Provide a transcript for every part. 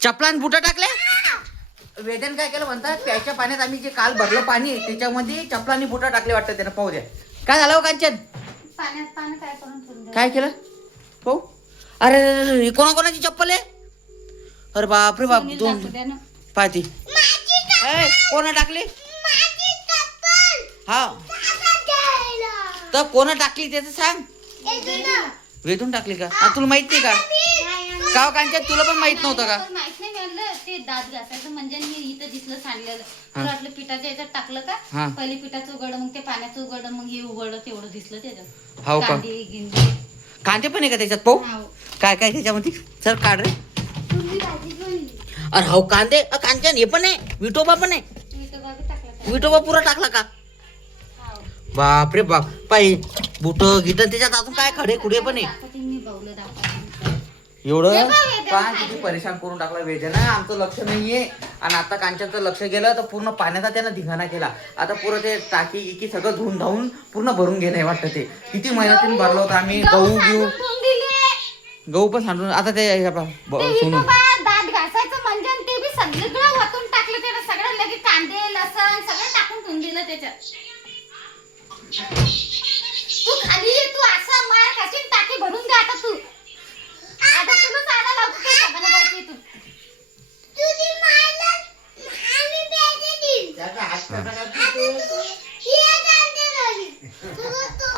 चपलान boot टाकले. वेदन काय केलं म्हणतात, प्यायच्या पाण्यात आम्ही जे काल भरलं पाणी त्याच्यामध्ये चपलांनी बुट टाकले वाटतं त्यानं. पाहू द्या काय झालं कांचन. पाण्यात पाणी काय करून ठेवलं? काय केलं पाहू. अरे कोणाकोणाची चप्पल आहे. अरे बाप रे बाप. दोन पाहती कोणा टाकली. हा तर कोणा टाकली त्याचं सांग. वेदून टाकली का. तुला माहित नाही का काव कांचन. तुला पण माहित नव्हतं का. माहित नाही मिळालं. ते दात घासायचं म्हणजे इथं दिसलं सांडलेलं. तुला वाटलं पिठाच्या याच्यात टाकलं का. पहिले पिठाचं उघड मग ते पाण्याचं उघड मग हे उघड तेवढं दिसलं त्याच्यात. हो का. कांदे गिंदे कांदे पण आहे का त्याच्यात पाहू. काय काय त्याच्यामध्ये सर काढ रे. अरे हो कांदे कांचन हे पण आहे. विठोबा पण आहे. विठोबा पुरा टाकला का. बाप रे बाप. पाय बुट गिट त्याच्यात अजून काय खडे खुडे पण आहे. एवढं पाय किती परेशान करून टाकला वेदना. आमचं लक्ष नाहीये आणि आता कांचनचं लक्ष गेलं तर पूर्ण पाण्याचा त्यानं धिंगाणा केला. आता पुरं ते टाकी गिकी सगळं धुवून धावून पूर्ण भरून गेलंय वाटतं. ते किती मेहनतीने भरलं होतं आम्ही. गहू पण सांडून आता ते सोनू दात घासायचं म्हणजे ते बी सगळं वतून टाकलं. त्याला सगळं लगेच कांदे लसण सगळं टाकून ठेवून दिलं त्याच्यात. तू खाली ये. तू असं मार खाशील टाकी भरून दे आता तू. आता तुला चाला लावतो ते सगळं बाकी तू. तुझी मायला आम्ही बेजे दी. त्याचा हात कसा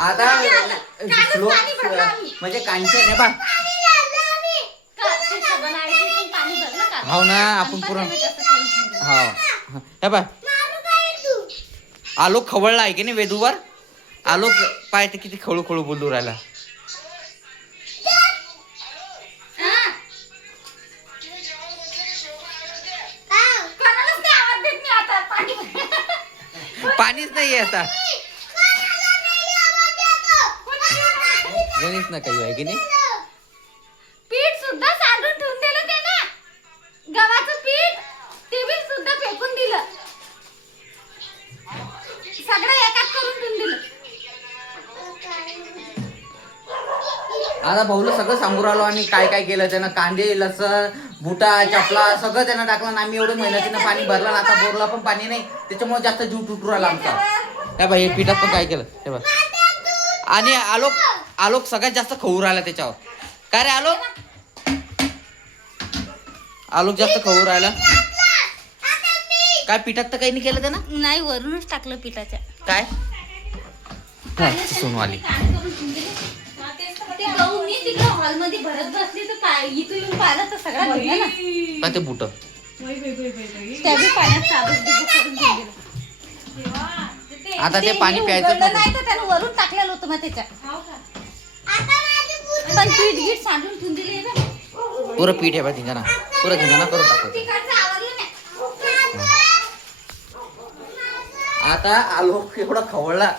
आता श्लोक म्हणजे कांचन आहे बा. हो ना आपण पुरण हो हे बा. आलोक खवळला आहे की नाही वेदूवर. आलोक पाय ते किती खळू खळू बोलू राहिला. पाणीच नाही आता. गणेश ना काही आहे की नाही. पीठ सुद्धा सांडून ठेवून दिलं त्यानं. गव्हाचं पीठ ते बी सुद्धा फेकून दिलं. सगळं एकात करून ठेवून दिलं. आता भाऊला सगळं सांगू राहिलो आणि काय काय केलं त्यानं. कांदे लसण बुटा चपला सगळं त्यानं टाकलं. आणि आम्ही एवढं मेहनतीनं पाणी भरलं. आता बोरला पण पाणी नाही त्याच्यामुळे जास्त जीव तुटू राहिला आमचा. हे बा हे पिठात पण काय केलं हे बा. आणि आलोक सगळ्यात जास्त खाऊ राहिला त्याच्यावर. काय रे आलोक जास्त खाऊ राहिला. काय पिठात तर काही नाही केलं त्यानं. नाही वरूनच टाकलं पिठाच्या. काय सोनू आली. गहू मी तिकडे हॉल मध्ये भरत बसली तर काय इथून येऊन पाहिलं तर सगळं दिलं ना. काय ते बुट त्या बी पाण्यात साबण करून दिलं. आता ते पाणी प्यायचं नाही तर त्यानं वरून टाकलेलं होतं मग त्याच्यात. पण पीठ गीठ सांडून ठेवून दिले ना. पुरं पीठ आहे बा धिंगाणा. पुरं धिंगाणा करून टाकायचं. आता आलोक एवढा खवळला.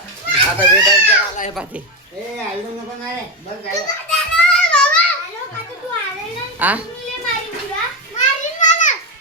आता वेदांचा आलाय पाठी. आ